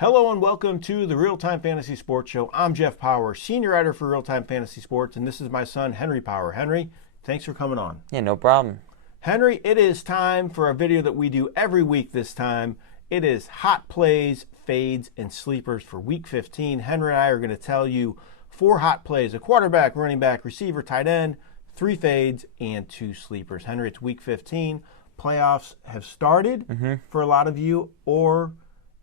Hello and welcome to the RealTime Fantasy Sports Show. I'm Jeff Paur, senior writer for RealTime Fantasy Sports, and this is my son, Henry Paur. Henry, thanks for coming on. Yeah, no problem. Henry, it is time for a video that we do every week this time. It is hot plays, fades, and sleepers for Week 15. Henry and I are going to tell you 4 hot plays, a quarterback, running back, receiver, tight end, 3 fades, and 2 sleepers. Henry, it's Week 15. Playoffs have started for a lot of you, or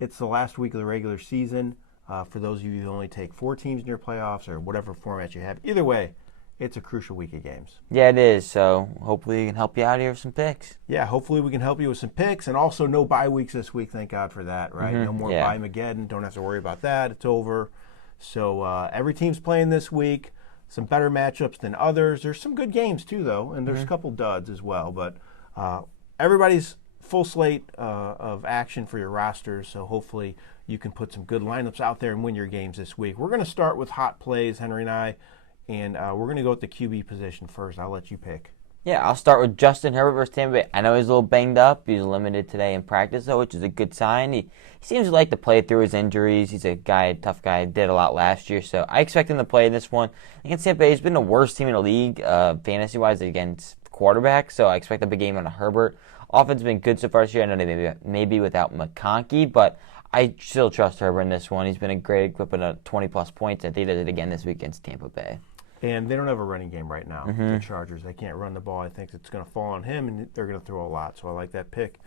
it's the last week of the regular season. For those of you who only take 4 teams in your playoffs or whatever format you have. Either way, it's a crucial week of games. Yeah, it is. So hopefully we can help you out here with some picks. Yeah, hopefully we can help you with some picks. And also no bye weeks this week. Thank God for that, right? No more bye-mageddon. Don't have to worry about that. It's over. So every team's playing this week. Some better matchups than others. There's some good games too, though. And there's a couple duds as well. But everybody's full slate of action for your rosters, so hopefully you can put some good lineups out there and win your games this week. We're going to start with hot plays, Henry and I, and we're going to go with the QB position first. I'll let you pick. Yeah, I'll start with Justin Herbert versus Tampa Bay. I know he's a little banged up. He's limited today in practice, though, which is a good sign. He seems to like to play through his injuries. He's a tough guy, did a lot last year, so I expect him to play this one. Against Tampa Bay, he's been the worst team in the league, fantasy-wise, against quarterback, so I expect a big game on Herbert. Offense has been good so far this year. I know they maybe without McConkey, but I still trust Herbert in this one. He's been a great equipment of 20-plus points. I think he did it again this week against Tampa Bay. And they don't have a running game right now, the Chargers. They can't run the ball. I think it's going to fall on him, and they're going to throw a lot, so I like that pick.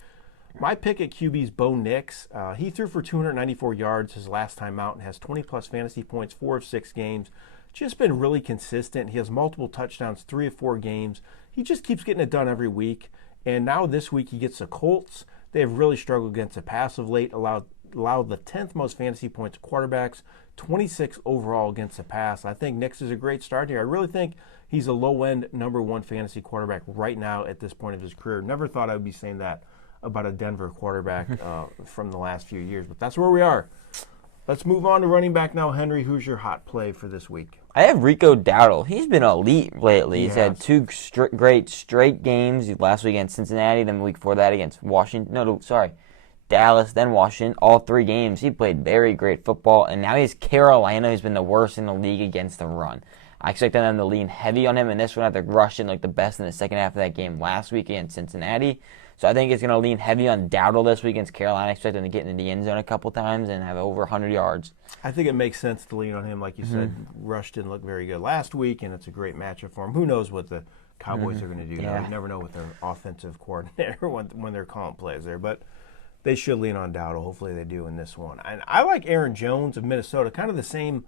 My pick at QB is Bo Nix. He threw for 294 yards his last time out and has 20-plus fantasy points, 4 of 6 games. Just been really consistent. He has multiple touchdowns, 3 of 4 games. He just keeps getting it done every week. And now this week he gets the Colts. They have really struggled against the pass of late, allowed the 10th most fantasy points to quarterbacks, 26 overall against the pass. I think Nix is a great start here. I really think he's a low-end number 1 fantasy quarterback right now at this point of his career. Never thought I would be saying that about a Denver quarterback from the last few years, but that's where we are. Let's move on to running back now. Henry, who's your hot play for this week? I have Rico Dowdle. He's been elite lately. He's had 2 great straight games. Last week against Cincinnati, then the week before that against Dallas, then Washington. All 3 games. He played very great football. And now he's Carolina, who's been the worst in the league against the run. I expect them to lean heavy on him, and this one after rushing like the best in the second half of that game last week against Cincinnati. So I think it's going to lean heavy on Dowdle this week against Carolina. I expect him to get into the end zone a couple times and have over 100 yards. I think it makes sense to lean on him. Like you said, Rush didn't look very good last week, and it's a great matchup for him. Who knows what the Cowboys are going to do. Yeah. You never know with their offensive coordinator when they're calling plays there. But they should lean on Dowdle. Hopefully they do in this one. And I like Aaron Jones of Minnesota, kind of the same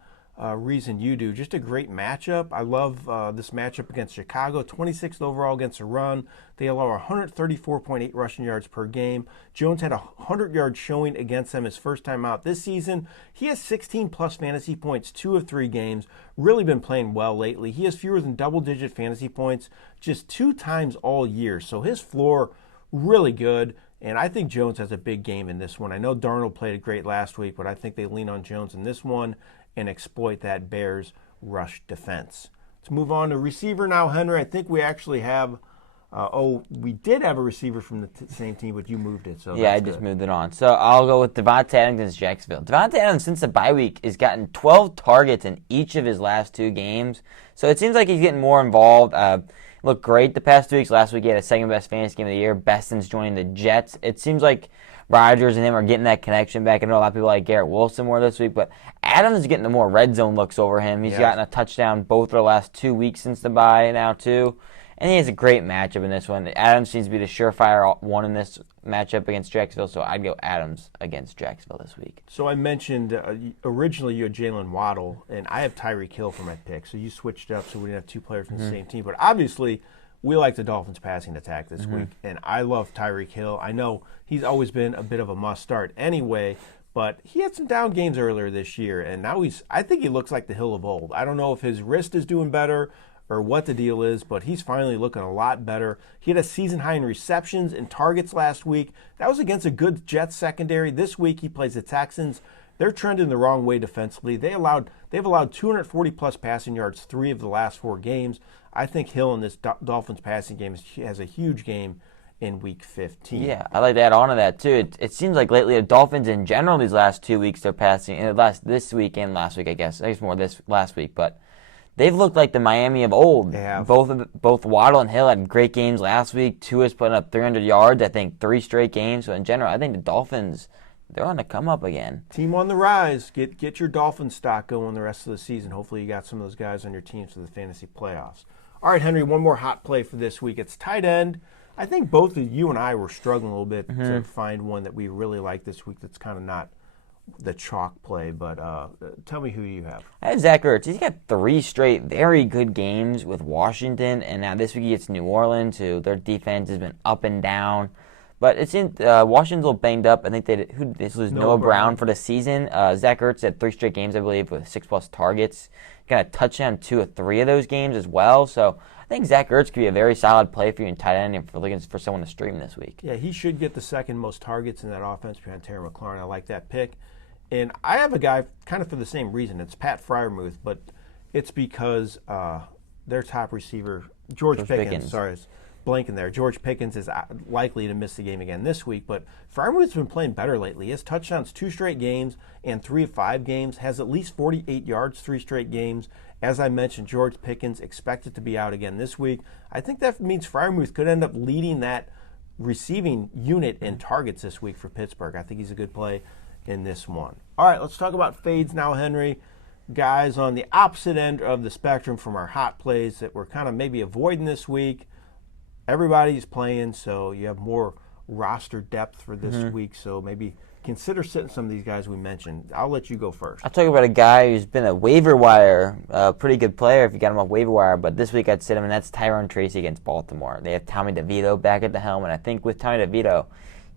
reason you do. Just a great matchup. I love this matchup against Chicago. 26th overall against the run. They allow 134.8 rushing yards per game. Jones had a 100-yard showing against them his first time out this season. He has 16-plus fantasy points, 2 of 3 games. Really been playing well lately. He has fewer than double-digit fantasy points just 2 times all year. So his floor, really good. And I think Jones has a big game in this one. I know Darnold played great last week, but I think they lean on Jones in this one and exploit that Bears rush defense. Let's move on to receiver now, Henry. I think we actually have, we did have a receiver from the same team, but you moved it. So yeah, I just moved it on. So I'll go with Devontae Adams against Jacksonville. Devontae Adams, since the bye week, has gotten 12 targets in each of his last 2 games. So it seems like he's getting more involved. Looked great the past 2 weeks. Last week he had a second-best fantasy game of the year, best since joining the Jets. It seems like Rodgers and him are getting that connection back. I know a lot of people like Garrett Wilson more this week, but Adams is getting the more red zone looks over him. He's gotten a touchdown both of the last 2 weeks since the bye now, too. And he has a great matchup in this one. Adams seems to be the surefire one in this matchup against Jacksonville, so I'd go Adams against Jacksonville this week. So I mentioned originally you had Jalen Waddle, and I have Tyreek Hill for my pick. So you switched up so we didn't have 2 players from the same team. But obviously, we like the Dolphins' passing attack this week, and I love Tyreek Hill. I know he's always been a bit of a must-start anyway, but he had some down games earlier this year, and now I think he looks like the Hill of old. I don't know if his wrist is doing better or what the deal is, but he's finally looking a lot better. He had a season high in receptions and targets last week. That was against a good Jets secondary. This week he plays the Texans. They're trending the wrong way defensively. They've allowed 240-plus passing yards 3 of the last 4 games. I think Hill in this Dolphins passing game has a huge game in Week 15. Yeah, I like to add on to that too. It seems like lately the Dolphins in general these last 2 weeks they're passing. This week and last week, I guess. I guess more this last week, but they've looked like the Miami of old. They have. Both Waddle and Hill had great games last week. Tua's putting up 300 yards, I think 3 straight games. So in general, I think the Dolphins, they're on the come up again. Team on the rise. Get your Dolphin stock going the rest of the season. Hopefully you got some of those guys on your teams for the fantasy playoffs. All right, Henry, one more hot play for this week. It's tight end. I think both of you and I were struggling a little bit to find one that we really like this week that's kind of not the chalk play, but tell me who you have. I have Zach Ertz. He's got 3 straight very good games with Washington, and now this week he gets New Orleans, who their defense has been up and down. But it seems Washington's a little banged up. I think they lose Noah Brown for the season. Zach Ertz had 3 straight games, I believe, with 6+ targets. Got a touchdown 2 of 3 of those games as well. So I think Zach Ertz could be a very solid play for you in tight end and for looking for someone to stream this week. Yeah, he should get the second most targets in that offense behind Terry McLaurin. I like that pick. And I have a guy kind of for the same reason. It's Pat Freiermuth, but it's because their top receiver, George Pickens. Sorry, it's blanking there. George Pickens is likely to miss the game again this week, but Freiermuth's been playing better lately. He has touchdowns 2 straight games and 3 of 5 games, has at least 48 yards 3 straight games. As I mentioned, George Pickens expected to be out again this week. I think that means Freiermuth could end up leading that receiving unit in targets this week for Pittsburgh. I think he's a good play in this one. All right, let's talk about fades now, Henry. Guys on the opposite end of the spectrum from our hot plays that we're kind of maybe avoiding this week. Everybody's playing, so you have more roster depth for this week, so maybe consider sitting some of these guys we mentioned. I'll let you go first. I'll talk about a guy who's been a waiver wire, pretty good player if you got him off waiver wire, but this week I'd sit him, and that's Tyrone Tracy against Baltimore. They have Tommy DeVito back at the helm, and I think with Tommy DeVito,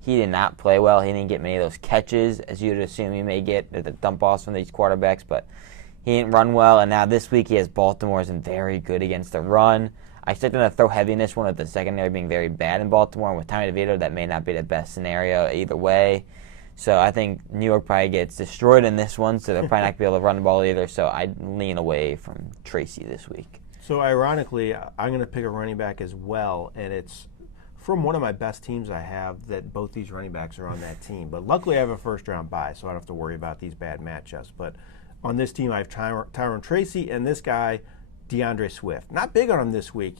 he did not play well. He didn't get many of those catches, as you'd assume he may get at the dump offs from these quarterbacks, but he didn't run well. And now this week he has Baltimore and very good against the run. I expect them to throw heavy in this one with the secondary being very bad in Baltimore. And with Tommy DeVito, that may not be the best scenario either way. So I think New York probably gets destroyed in this one, so they're probably not going to be able to run the ball either. So I'd lean away from Tracy this week. So ironically, I'm going to pick a running back as well, and it's from one of my best teams I have that both these running backs are on that team. But luckily I have a first-round bye, so I don't have to worry about these bad matchups. But on this team I have Tyrone Tracy and this guy, DeAndre Swift. Not big on him this week.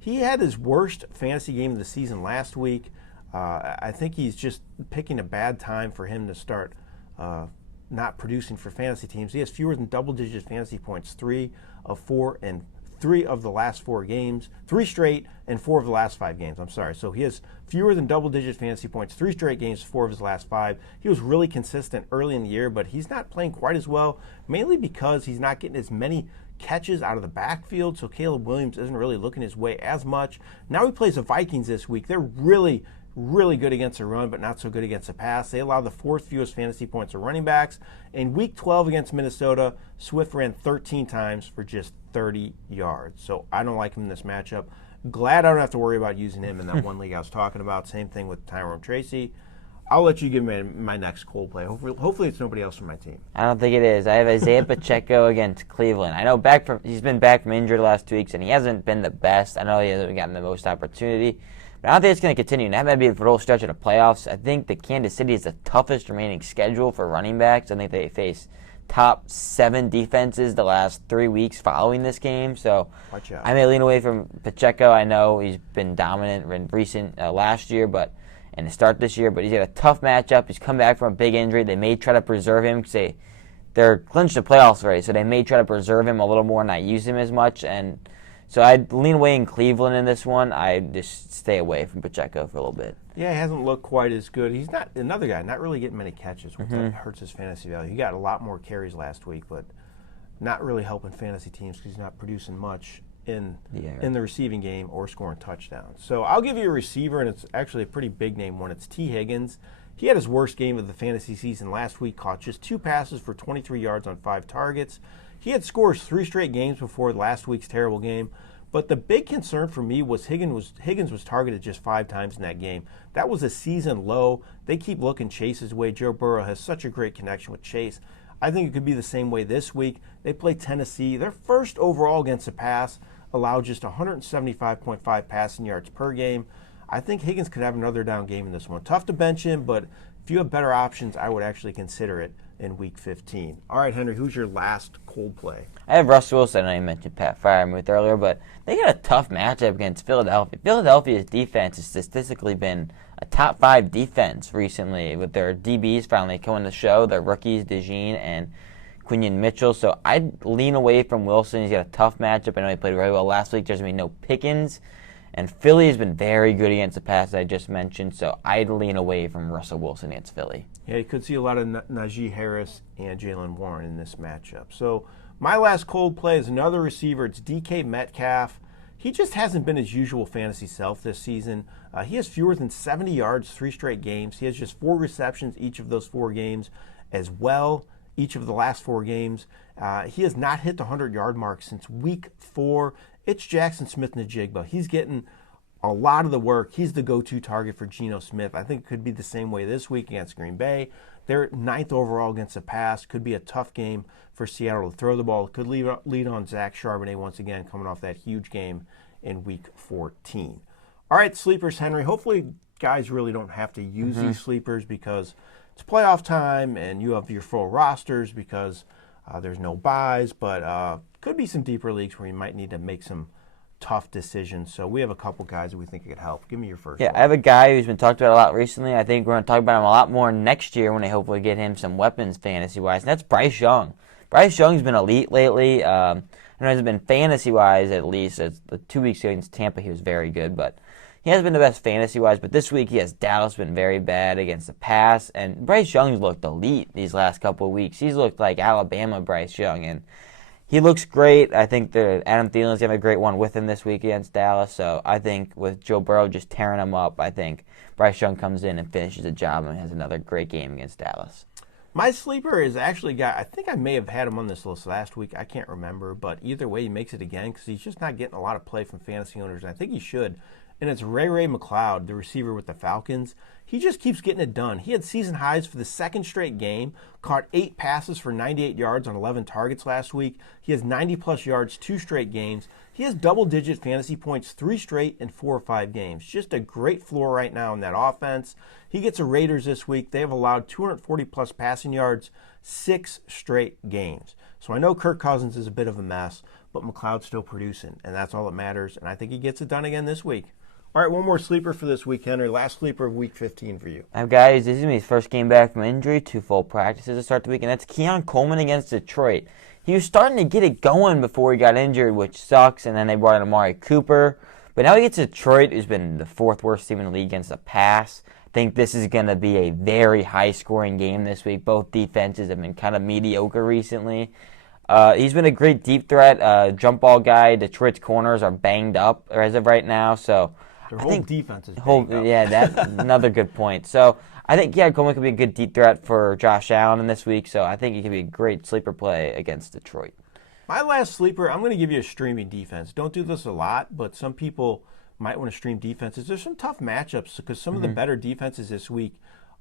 He had his worst fantasy game of the season last week. I think he's just picking a bad time for him to start not producing for fantasy teams. He has fewer than double-digit fantasy points, 3 of 4 and 3 of the last 4 games, 3 straight, and 4 of the last 5 games. I'm sorry. So he has fewer than double-digit fantasy points, 3 straight games, 4 of his last 5. He was really consistent early in the year, but he's not playing quite as well, mainly because he's not getting as many catches out of the backfield, so Caleb Williams isn't really looking his way as much. Now he plays the Vikings this week. They're really good against the run, but not so good against the pass. They allow the 4th fewest fantasy points to running backs. In Week 12 against Minnesota, Swift ran 13 times for just 30 yards. So I don't like him in this matchup. Glad I don't have to worry about using him in that one league I was talking about. Same thing with Tyrone Tracy. I'll let you give me my next cold play. Hopefully it's nobody else from my team. I don't think it is. I have Isaiah Pacheco against Cleveland. I know he's been back from injury the last 2 weeks, and he hasn't been the best. I know he hasn't gotten the most opportunity. But I don't think it's going to continue. And that might be for the whole stretch of the playoffs. I think the Kansas City is the toughest remaining schedule for running backs. I think they face top 7 defenses the last 3 weeks following this game. So I may lean away from Pacheco. I know he's been dominant in recent last year, and to start this year, but he's got a tough matchup. He's come back from a big injury. They may try to preserve him because they're clinched the playoffs already, so they may try to preserve him a little more and not use him as much. And so I'd lean away in Cleveland in this one. I'd just stay away from Pacheco for a little bit. Yeah, he hasn't looked quite as good. He's not another guy, not really getting many catches, which that hurts his fantasy value. He got a lot more carries last week, but not really helping fantasy teams because he's not producing much in the receiving game or scoring touchdowns. So I'll give you a receiver, and it's actually a pretty big name one. It's T. Higgins. He had his worst game of the fantasy season last week, caught just 2 passes for 23 yards on 5 targets. He had scores 3 straight games before last week's terrible game. But the big concern for me was Higgins was targeted just 5 times in that game. That was a season low. They keep looking Chase's way. Joe Burrow has such a great connection with Chase. I think it could be the same way this week. They play Tennessee. They're first overall against the pass, allowed just 175.5 passing yards per game. I think Higgins could have another down game in this one. Tough to bench him, but if you have better options, I would actually consider it in Week 15. All right, Henry, who's your last cold play? I have Russell Wilson. I know you mentioned Pat Freiermuth earlier, but they got a tough matchup against Philadelphia. Philadelphia's defense has statistically been a top 5 defense recently, with their DBs finally coming to show, their rookies, DeJean and Quinion Mitchell. So I'd lean away from Wilson. He's got a tough matchup. I know he played very well last week. There's going to be no Pickens. And Philly has been very good against the pass, as I just mentioned, so I'd lean away from Russell Wilson against Philly. Yeah, you could see a lot of Najee Harris and Jaylen Warren in this matchup. So my last cold play is another receiver. It's DK Metcalf. He just hasn't been his usual fantasy self this season. He has fewer than 70 yards 3 straight games. He has just 4 receptions each of those 4 games as well, each of the last 4 games. He has not hit the 100-yard mark since Week 4. It's Jackson Smith-Njigba. He's getting a lot of the work. He's the go-to target for Geno Smith. I think it could be the same way this week against Green Bay. They're 9th overall against the pass. Could be a tough game for Seattle to throw the ball. Could lead on Zach Charbonnet once again, coming off that huge game in Week 14. All right, sleepers, Henry. Hopefully guys really don't have to use these sleepers because it's playoff time and you have your full rosters because there's no buys, but could be some deeper leagues where you might need to make some tough decisions. So we have a couple guys that we think could help. Give me your first. Yeah, I have a guy who's been talked about a lot recently. I think we're going to talk about him a lot more next year when they hopefully get him some weapons fantasy-wise, and that's Bryce Young. Bryce Young's been elite lately. I know he's been fantasy-wise at least. It's the 2 weeks against Tampa, he was very good, but he hasn't been the best fantasy-wise. But this week he has Dallas been very bad against the pass, and Bryce Young's looked elite these last couple of weeks. He's looked like Alabama Bryce Young, and he looks great. I think that Adam Thielen's going to have a great one with him this week against Dallas. So I think with Joe Burrow just tearing him up, I think Bryce Young comes in and finishes the job and has another great game against Dallas. My sleeper is actually a guy, I think I may have had him on this list last week. I can't remember. But either way, he makes it again because he's just not getting a lot of play from fantasy owners. And I think he should. And it's Ray McCloud, the receiver with the Falcons. He just keeps getting it done. He had season highs for the second straight game, caught 8 passes for 98 yards on 11 targets last week. He has 90-plus yards 2 straight games. He has double-digit fantasy points 3 straight in 4 or 5 games. Just a great floor right now in that offense. He gets the Raiders this week. They have allowed 240-plus passing yards 6 straight games. So I know Kirk Cousins is a bit of a mess, but McCloud's still producing, and that's all that matters. And I think he gets it done again this week. All right, one more sleeper for this week, Henry. Last sleeper of Week 15 for you. Guys, this is his first game back from injury, 2 full practices to start the week, and that's Keon Coleman against Detroit. He was starting to get it going before he got injured, which sucks, and then they brought in Amari Cooper. But now he gets Detroit, who's been the 4th worst team in the league against the pass. I think this is going to be a very high-scoring game this week. Both defenses have been kind of mediocre recently. He's been a great deep threat, jump ball guy. Detroit's corners are banged up as of right now, so Their whole defense is banged up. Yeah, that's another good point. So I think, Coleman could be a good deep threat for Josh Allen in this week, so I think he could be a great sleeper play against Detroit. My last sleeper, I'm going to give you a streaming defense. Don't do this a lot, but some people might want to stream defenses. There's some tough matchups because some of the better defenses this week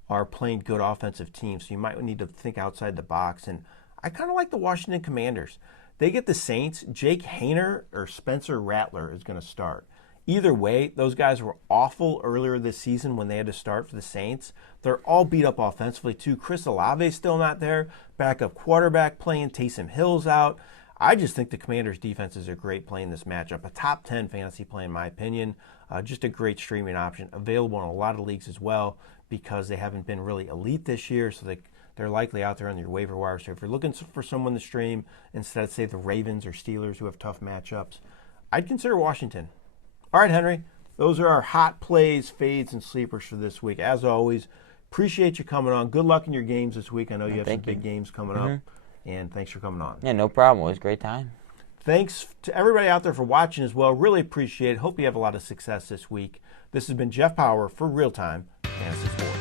are playing good offensive teams, so you might need to think outside the box. And I kind of like the Washington Commanders. They get the Saints. Jake Haener or Spencer Rattler is going to start. Either way, those guys were awful earlier this season when they had to start for the Saints. They're all beat up offensively, too. Chris Olave's still not there. Backup quarterback playing. Taysom Hill's out. I just think the Commanders' defense is a great play in this matchup. A top 10 fantasy play, in my opinion. Just a great streaming option. Available in a lot of leagues as well because they haven't been really elite this year, so they're likely out there on your waiver wire. So if you're looking for someone to stream instead of, say, the Ravens or Steelers who have tough matchups, I'd consider Washington. All right, Henry, those are our hot plays, fades, and sleepers for this week. As always, appreciate you coming on. Good luck in your games this week. I know you have some big games coming up, and thanks for coming on. Yeah, no problem. It was a great time. Thanks to everybody out there for watching as well. Really appreciate it. Hope you have a lot of success this week. This has been Jeff Paur for RealTime Fantasy Sports.